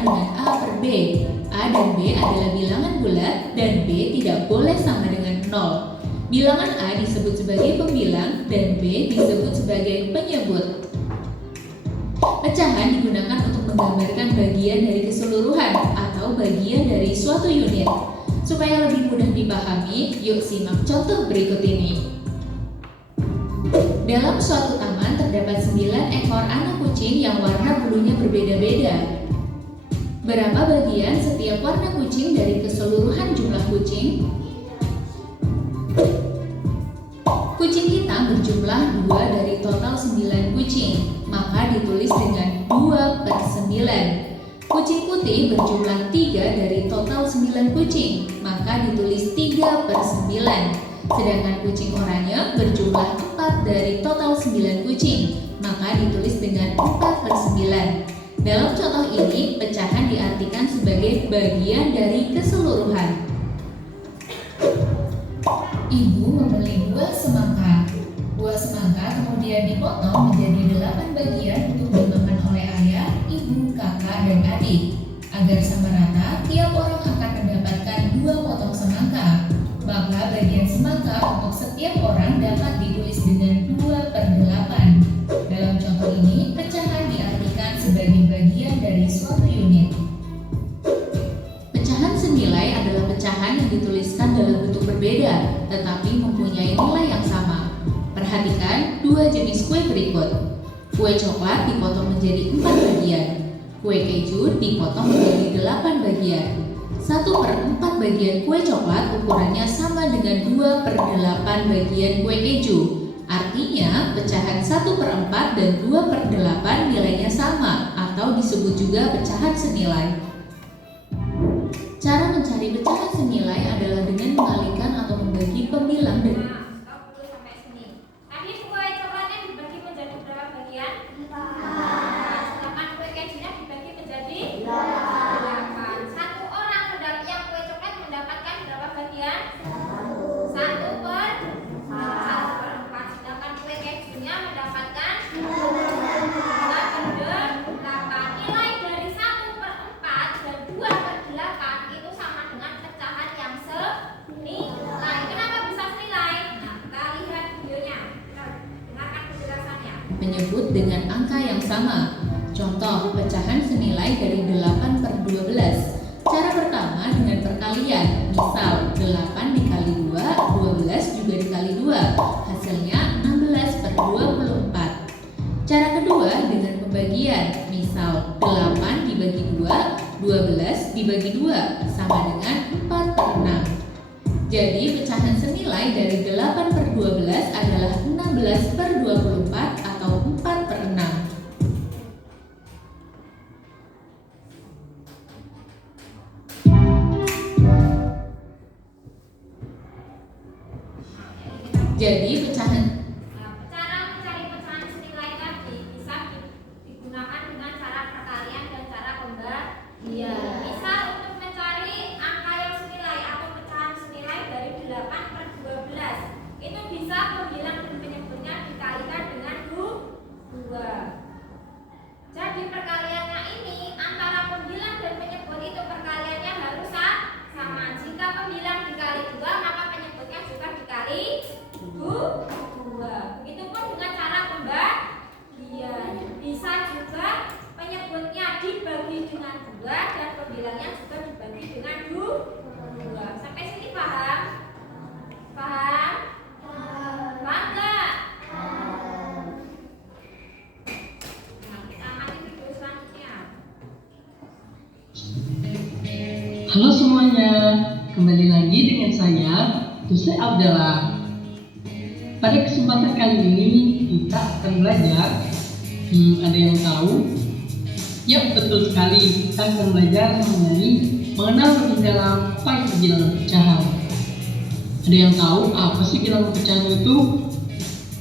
sama dengan A per B. A dan B adalah bilangan bulat dan B tidak boleh sama dengan 0. Bilangan A disebut sebagai pembilang dan B disebut sebagai penyebut. Pecahan digunakan untuk menggambarkan bagian dari keseluruhan atau bagian dari suatu unit. Supaya lebih mudah dipahami, yuk simak contoh berikut ini. Dalam suatu taman terdapat 9 ekor anak kucing yang warna bulunya berbeda-beda. Berapa bagian setiap warna kucing dari keseluruhan jumlah kucing? Kucing hitam berjumlah 2 dari total 9 kucing, maka ditulis dengan 2 per 9. Kucing putih berjumlah 3 dari total 9 kucing, maka ditulis 3 per 9. Sedangkan kucing oranye berjumlah 4 dari total 9 kucing, maka ditulis dengan 4 per 9. Dalam contoh ini, pecahan diartikan sebagai bagian dari keseluruhan. Ibu membeli buah semangka. Buah semangka kemudian dipotong menjadi 8 bagian untuk dimakan oleh ayah, ibu, kakak, dan adik. Agar sama rata, tiap orang akan mendapatkan 2 potong semangka. Maka bagian semangka untuk setiap orang dapat ditulis dengan 2 per 8. Dalam contoh ini, pecahan diartikan sebagai bagian dari suatu unit. Pecahan senilai adalah pecahan yang dituliskan dalam bentuk berbeda, tetapi mempunyai nilai yang sama. Perhatikan 2 jenis kue berikut. Kue coklat dipotong menjadi 4 bagian. Kue keju dipotong menjadi 8 bagian. 1 per 4 bagian kue coklat ukurannya sama dengan 2 per 8 bagian kue keju. Artinya, pecahan 1 per 4 dan 2 per 8 nilainya sama atau disebut juga pecahan senilai. Cara mencari pecahan senilai adalah dengan mengalihkan atau membagi pembilang dan Tadi kue coklatnya dibagi menjadi berapa bagian? 4. Sedangkan kue kejunya dibagi menjadi 8. Satu orang yang kue coklat mendapatkan berapa bagian? 1 per 4. Sedangkan kue kejunya mendapatkan 2 per 8. Nilai dari 1 per 4 dan 2 per 8 itu sama dengan pecahan yang senilai. Kenapa bisa senilai? Nah, kita lihat videonya. Kita dengarkan penjelasannya. menyebut dengan angka yang sama. Contoh, pecahan senilai dari 8 per 12. Cara pertama dengan perkalian. Misal, 8 dikali 2, 12 juga dikali 2. Hasilnya 16 per 24. Cara kedua dengan pembagian. Misal, 8 dibagi 2, 12 dibagi 2, sama dengan 4 per 6. Jadi, pecahan senilai dari 8 per 12 adalah 16 per 24 atau 4 per 6. Jadi, pecahan Cara mencari pecahan senilai tadi bisa digunakan dengan cara perkalian dan cara pembagian. Misal untuk mencari angka yang senilai atau pecahan senilai dari 8 per 12, itu bisa pembilang dan penyebutnya dikalikan dengan 2. Jadi perkaliannya ini antara pembilang dan penyebut itu perkaliannya harus sama. Jika pembilang dikali 2, maka penyebutnya juga dikali 2. Begitupun dengan cara pembagian. Bisa juga penyebutnya dibagi dengan 2 dan pembilangnya juga dibagi dengan 2. Sampai sini paham? Paham? Paham nggak? Nah, kita amati video selanjutnya. Halo semuanya, kembali lagi dengan saya, Tuse Abdallah. Pada kesempatan kali ini kita akan belajar. Ada yang tahu? Ya, betul sekali. Kita akan belajar mengenal lebih dalam apa itu bilangan pecahan. Ada yang tahu apa sih bilangan pecahan itu?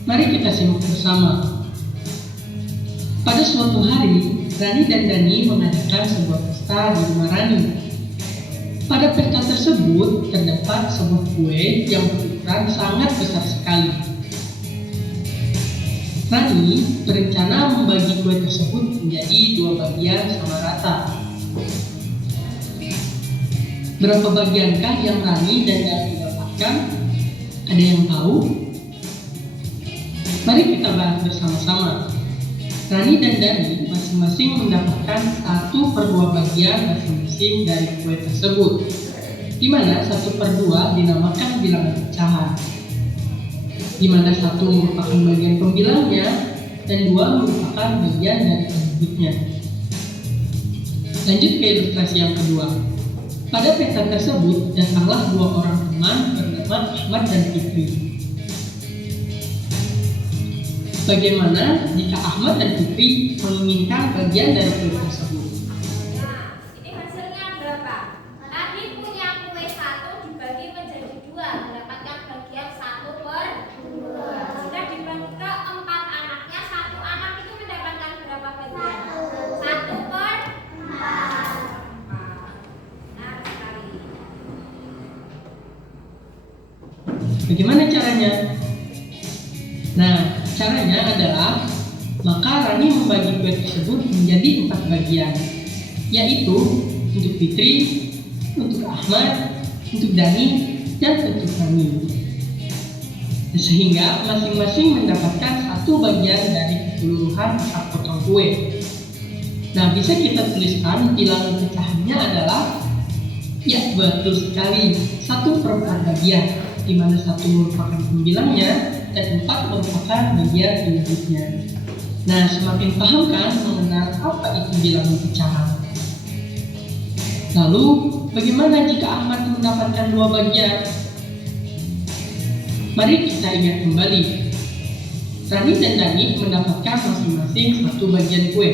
Mari kita simak bersama. Pada suatu hari, Rani dan Dani mengadakan sebuah pesta di rumah Rani. Pada pesta tersebut terdapat sebuah kue yang berukuran sangat besar sekali. Rani berencana membagi kue tersebut menjadi 2 bagian sama rata. Berapa bagiankah yang Rani dan Dani dapatkan? Ada yang tahu? Mari kita bahas bersama-sama. Rani dan Dani masing-masing mendapatkan 1/2 bagian masing-masing dari kue tersebut, di mana 1/2 dinamakan bilangan pecahan, di mana 1 merupakan bagian pembilangnya dan 2 merupakan bagian dari penyebutnya. Lanjut ke ilustrasi yang kedua. Pada peta tersebut datanglah 2 orang teman bernama Ahmad dan Fikri. Bagaimana jika Ahmad dan Fikri menginginkan bagian dari kue tersebut? Nah, ini hasilnya berapa? Tadi punya kue 1 dibagi menjadi 2, mendapatkan bagian 1/2. Sudah dibagi ke 4 anaknya, 1 anak itu mendapatkan berapa bagian? 1/4. Nah, sekali. Bagaimana caranya? Nah, caranya adalah maka Rani membagi kue tersebut menjadi 4 bagian, yaitu untuk Fitri, untuk Ahmad, untuk Dani, dan untuk Rani. Sehingga masing-masing mendapatkan 1 bagian dari keseluruhan 4 potong kue. Nah, bisa kita tuliskan bilangan pecahannya adalah, ya betul sekali, 1/4 bagian, di mana 1 merupakan pembilangnya dan 4 merupakan bagian penyebutnya. Nah, semakin paham kan mengenal apa itu bilangan pecahan. Lalu, bagaimana jika Ahmad mendapatkan 2 bagian? Mari kita ingat kembali. Rani dan Dani mendapatkan masing-masing 1 bagian kue,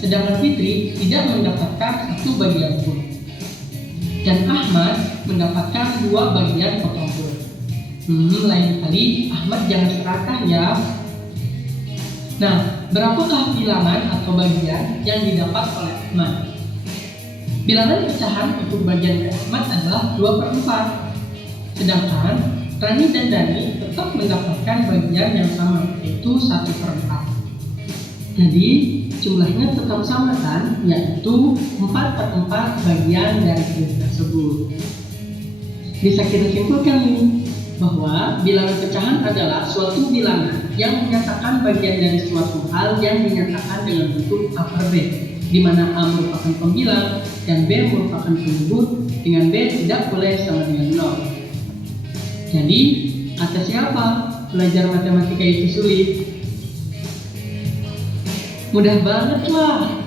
sedangkan Fitri tidak mendapatkan 1 bagian pun. Dan Ahmad mendapatkan 2 bagian potong kue. Lain kali Ahmad jangan serakah ya. Nah, berapakah bilangan atau bagian yang didapat oleh Ahmad? Bilangan pecahan untuk bagian ke Ahmad adalah 2/4. Sedangkan Rani dan Dani tetap mendapatkan bagian yang sama, yaitu 1/4. Jadi jumlahnya tetap sama kan, yaitu 4/4 bagian dari kue tersebut. Bisa kita simpulkan nih, bahwa bilangan pecahan adalah suatu bilangan yang menyatakan bagian dari suatu hal yang dinyatakan dengan bentuk A per B, di mana A merupakan pembilang dan B merupakan penyebut, dengan B tidak boleh sama dengan 0. Jadi, kata siapa belajar matematika itu sulit? Mudah banget lah.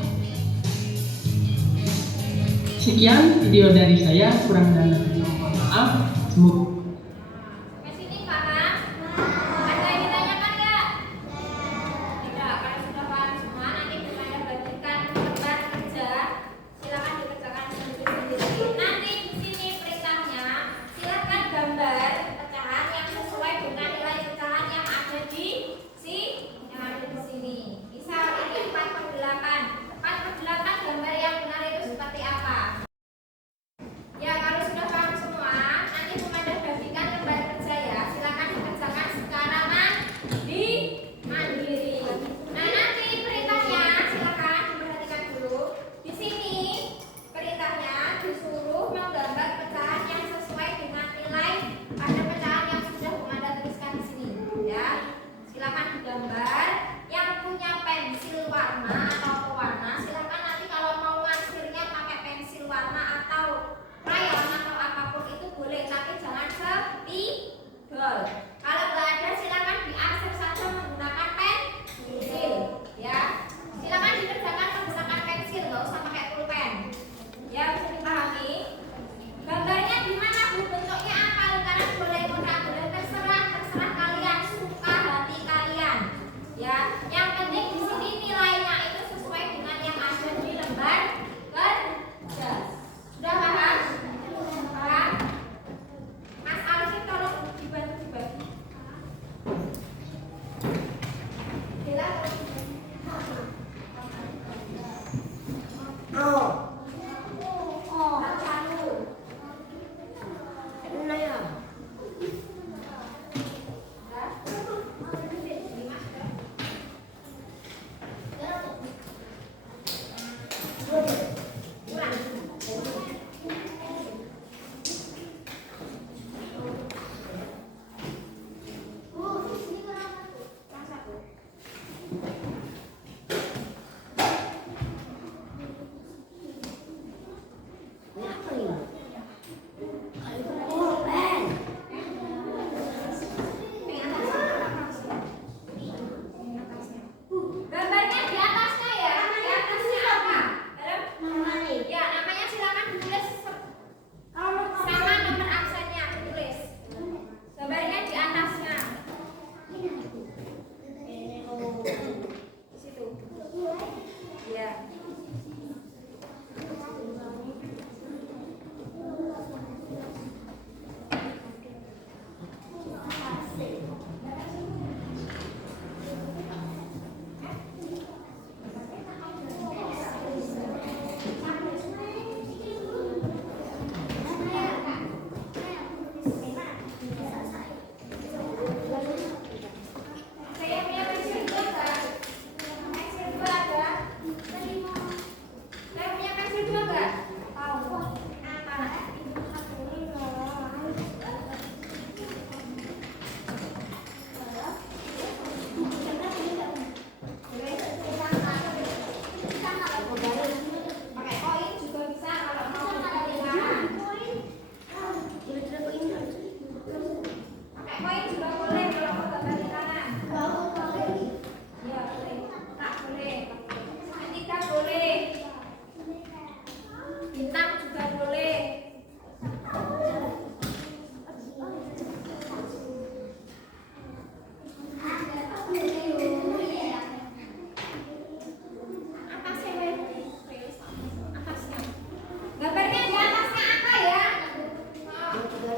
Sekian video dari saya, kurang dan lebihnya mohon maaf. Semoga Ya, kalau sudah paham semua, nanti pemandah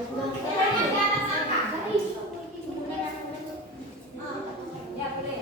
Pertanyaan di atas angka. Ya, boleh.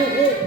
Enak.